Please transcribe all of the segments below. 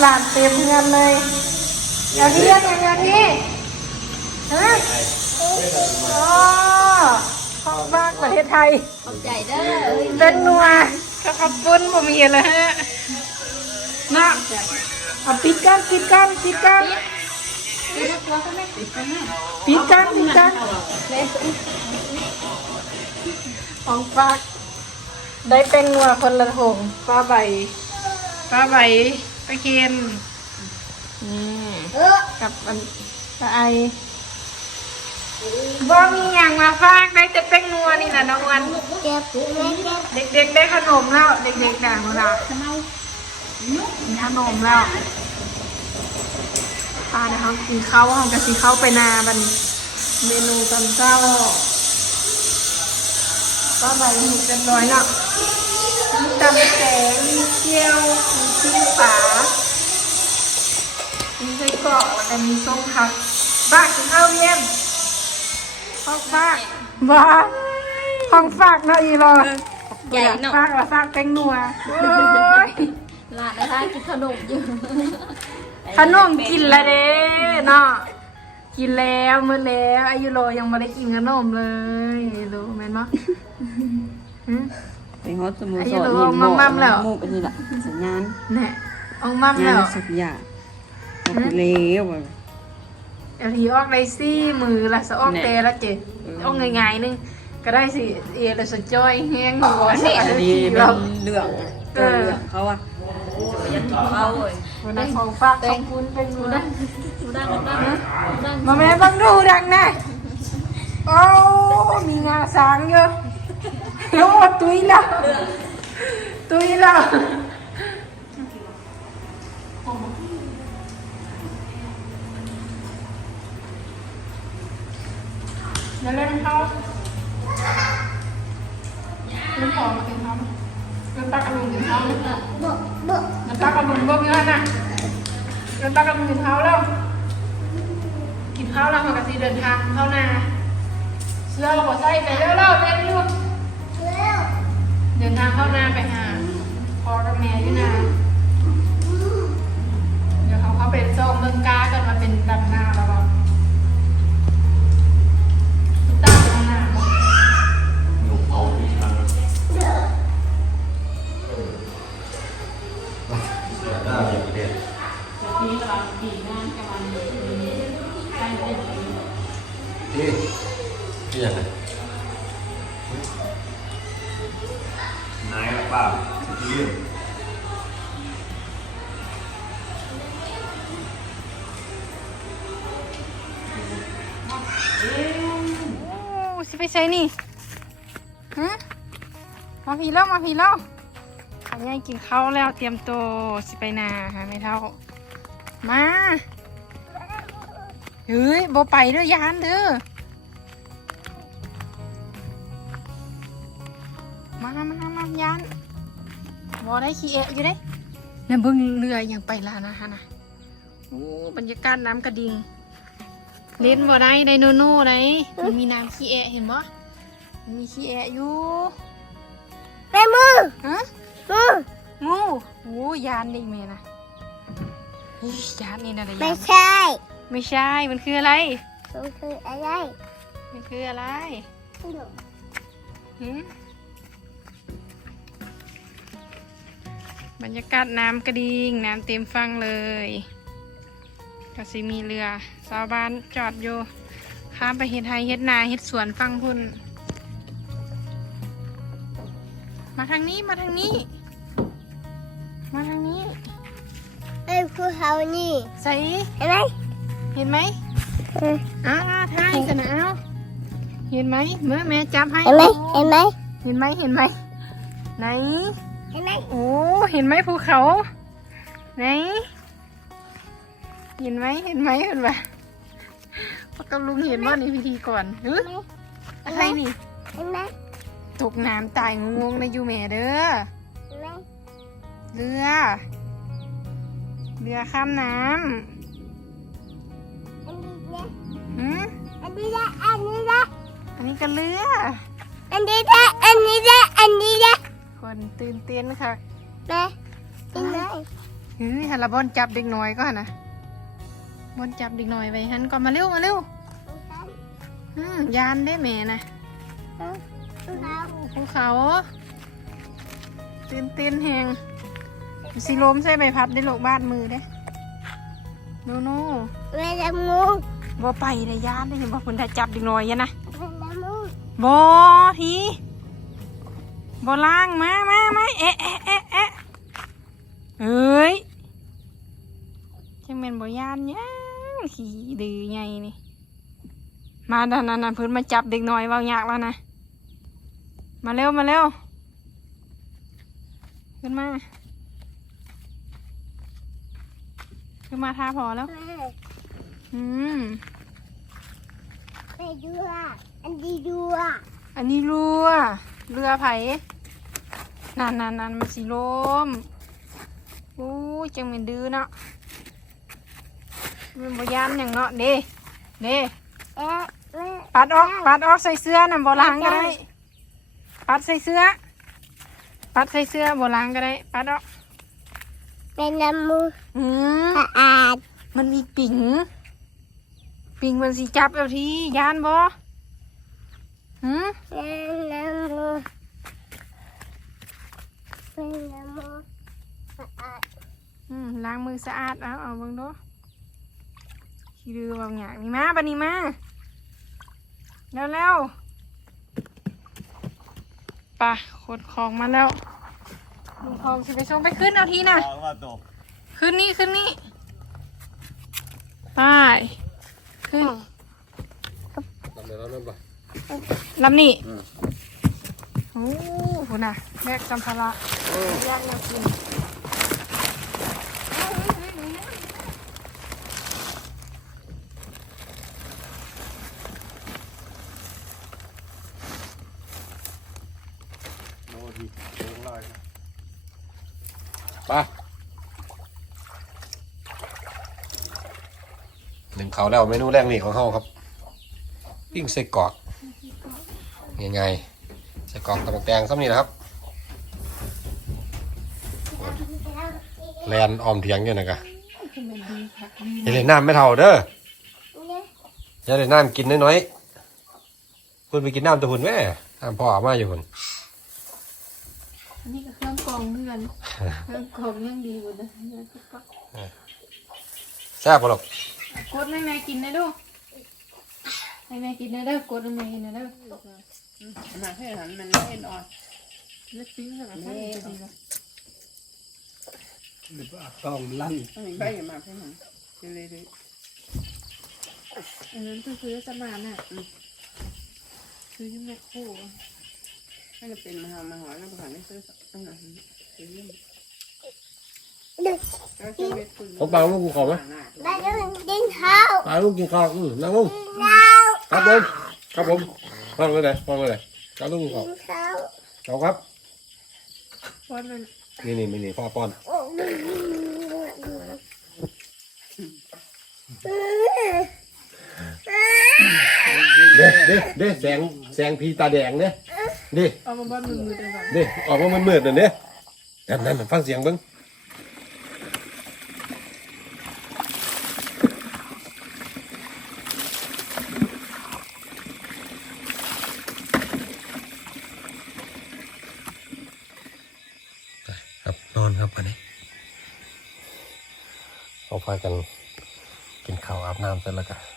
หลานเต็มเงินเลยอย่างนี้อย่างอย่างนี้ฮะอ๋อห้องบ้านประเทศไทยขอบใจเด้อเป็นนัวก็ขับปุ้นบ่มีเลยฮะเนาะเอาปิดกันปิดกันปิดกันปิดกันปิดกันของฝากได้เป็นนัวคนละถงปลาใบปลาใบ ไปกินนี่เออกับอันปลาไอบ่มีอย่างมาฝากได้แต่เป็นนัวนี่นะน้องวันเก็บแม่เก็บเด็กๆได้ขนมแล้วเด็กๆด่างเวลาทำไมมีขนมแล้วพาเดี๋ยวเขากินข้าวเขาจะสีข้าวไปนาบันเมนูตอนเช้าก็ใบหมูเป็นร้อยแล้ว มีตำแตงมีเกี๊ยว มีชิ้นปลามีไส้กรอกแล้วก็มีส้มผักบ้ากินข้าวเย็นข้าวฝากบ้าของฝากเนาะอีรอใหญ่เนาะฝากละฝากแตงนัวโอ้ยหลานนะคะกินขนมอยู่ขนมกินแล้วเด้เนาะกินแล้วมื้อแล้วอายุโรยังไม่ได้กินขนมเลยรู้แม่นบ่หึ ไปฮอตสโมุทรไอ้สหอนนูเห็นหมเอาอกมามั่มแล้วหมูอันนี้ล่ะสัญญาณแน่เอามั่มงาแล้นวสักอย่างออกเลี้ยวอะเดี๋ยวทีออกได้ซี่มือละสะออกแน่ เตละเจออกง่ายๆนึงก็ได้สิเอละสะจ้อยแห้งหัวสิอันนี้ทีเป็เรานเหลืองตัวเหลืองเขาอะยันเขาเลยวันนั้นของฝากขอบคุณเป็นดูนะดูดังดูดังดูดังมาแม่บังดูดังนะโอ้มีงาสางเยอะ โอ้ตุยแล้ว ตุยแล้วอย่าเล่นเขาเล่นของมากินเขาเล่นตากระลุงกินเขาเล่นตากระลุงเบิ่งเงินน่ะเล่นตากระลุงกินเขาแล้ว กินข้าวแล้วมันก็สิเดินทางเข้านาเชื่อเราใส่ไปเร็วๆเร็วอยู่เร็ว เดินทางเข้านาไปหาพ่อกับแม่อยู่นาเดี๋ยวเขาเข้าไปส่งเมืองกากันมาเป็นดำนาแล้ว เรื่องโอ้สิไปใส่นี่ฮะมาพี่แล้วมาพี่แล้วขันยายกินข้าวแล้วเตรียมตัวสิไปนาหาไม่เท่า มาเฮ้ยบ่ไปเด้อยานเด้อมา มามายาน บอได้ขี้เอะอยู่เด้เนี่ยเบิ่งเรือยังไปแล้วนะฮะนะโอ้บรรยากาศน้ำกระดิ่งเล่นบ่ได้ไดโนโน่ได้มันมีน้ำขี้เอะเห็นบ่มันมีขี้เอะอยู่แม่มือฮะมืองูโอ้ยานนี่แม่นะเฮ้ยยานนี่นะเดี๋ยไม่ยานใช่ ไม่ใช่ มันคืออะไร มันคืออะไร มันคืออะไรหืม บรรยากาศน้ำกระดิ่งน้ำเต็มฟังเลยก็สิมีเรือชาวบ้านจอดอยู่ข้ามไปเฮ็ดไฮเฮ็ดนาเฮ็ดสวนฟังพุ่น มาทางนี้มาทางนี้ มาทางนี้ไอ้คือเขานี่ใส่เห็นไหมเห็นไหมเอออ้าวทายกันนะเอาเห็นไหมเมื่อแม่จับให้เห็นไหมเห็นไหมเห็นไหมเห็นไหมไหนเห็นไหมโอ้ เห็นไหมภูเขาไหนเห็นไหมเห็นไหมเห็นไหมพ่อกับลุงเห็นว่าในพิธีก่อนเฮ้ยอะไรนี่เห็นไหมตกน้ำตายงงๆในยูแม่เด้อเห็นไหมเรือ เรือข้ามน้อันนี้นะำหืมอันนี้นะอันนี้นะอันนี้ก็เรือ อันนี้นะอันนี้นะอันนี้นะคนตื่นเต้นค่ะ แม่กินเลยฮเฮ้ยฮันละบอนจับเด็กน้อยก็หั่นนะบอนจับเด็กน้อยไว้หันก่อนมาเร็วมาเร็วอืมยานได้แม่นะภูเขาตื่นเต้นแหงสิลมใส่ใบพัดได้โลกบ้านมือเด้โนโน่แม่ละมูบ่ไปเลยยานได้เห็นบ่คนได้จับเด็กน้อยยันนะแม่ละมูบ่ทีบ่ล้างมามามาเอ๊ะเอ๊ะเอ๊ะ เอ๊ะเอ้ยจังแม่นบ่ยานยังขี้ดื้อใหญ่นี่ มาดันนั่นนั่นเพิ่นมาจับเด็กน้อยเว้ายากแล้วนะ มาเร็วมาเร็ว ขึ้นมา ขึ้นมาท่าพอแล้วแม่อืมไปดูอะอันดีดูอะอันนี้เรือเรือไผ่นั่นนั่นนั่นมันสีลมโอ้ย จังเป็นดื้อเนาะมันบยานอย่างเนาะเด้เด้เอ๊ะแม่ปัดออกปัดออกใส่เสื้อน่ะบล้างก็ได้ ปัดใส่เสื้อ ปัดใส่เสื้อบล้างก็ได้ ปัดออกแม่ละมูอืมสะอาดมันมีปิ่งปิ่งมันสีจับเอาทียานบ่หืมแม่ละมูแม่ละมูสะอาดอืม ล้างมือสะอาดเอาเอาเบิ่งดูขี้ดื้อบางอย่างนี่มาบันนี้มาเร็วเร็วๆไป่ะขนของมาแล้วลุงทองสิไปส่งไปขึ้นเอาทีน่ะทางว่าตกขึ้นนี่ขึ้นนี่ไปขึ้นทำเดี๋ยวเราเริ่มป่ะลำนี่อืมโอ้โหน่ะแบกสัมภาระแยกแนวกิน น้ดีโน้ลอยไปหนึ่งเขาแล้วเมนูแรกนี่ของเขาครับปิ้งไส้กรอกง่ายๆไส้กรอกตะบักแตงซ้ำนี่นะครับแลนออมเถียงอยู่นะกะอย่าเล่นน้ำไม่เท่าเด้ออย่าเล่นน้ำกินน้อยๆคุณไปกินน้ำตะหุ่นแม่น้ำพ่ออามาอยู่หุ่น อันนี้ก็เครื่องกรองเพื่อนเครื่องกรองยังดีกว่าเดิมแซ่บปะลูกกดให้แม่กินได้ดูให้แม่กินได้เด้อกดให้แม่กินได้เด้อมาให้หันมันเล่นอ่อนเล็กปิ้งกับข้าวจะดีกว่าต้องลั่นต้องมีใบอย่ามาให้หันเลยเลยอันนั้นคือซื้อสมานอะซื้อที่แม่โค ให้เราเป็นมาหามาหอยแล้วผ่านได้ซื้อตั้งนานซื้อเล่นเด็กแล้วซื้อเม็ดคุณเขาปลาลูกกูขอไหมได้แล้วดินเท้าปลาลูกกินข้าวอืมนั่งลงเท้าครับผมครับผมวางไว้เลยว่างไว้เลยปลาลูกกินข้าวดินเท้าเอาครับเพราะมันนี่นี่นี่นี่พ่อป้อนโอ้ย เด้เด้เด้แสงแสงพีตาแดงเด้เด้เอามาบ้านมือมือได้ก่อนเด้ออกมามันมืดๆนั่นเด้นั่นนั่นฟังเสียงเบิ้งครับนอนครับวันนี้เอาพากันกินข้าวอาบน้ำเสร็จแล้วกัน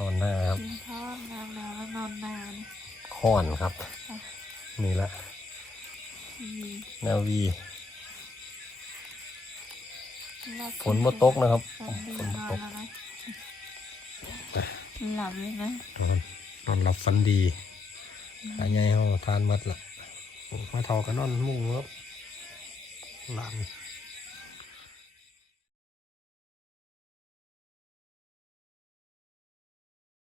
นอนหน้าครับกินข้าวน้ำแล้วนอนนานห้อนครับ นี่ละแนววีฝนบ่ตกนะครับฝนบ่ตกหลับเลยนะนอนนอนหลับฝันดีหายใหญ่เขาทานหมัดละมาเท่ากันนอนหมุ่งครับหลาน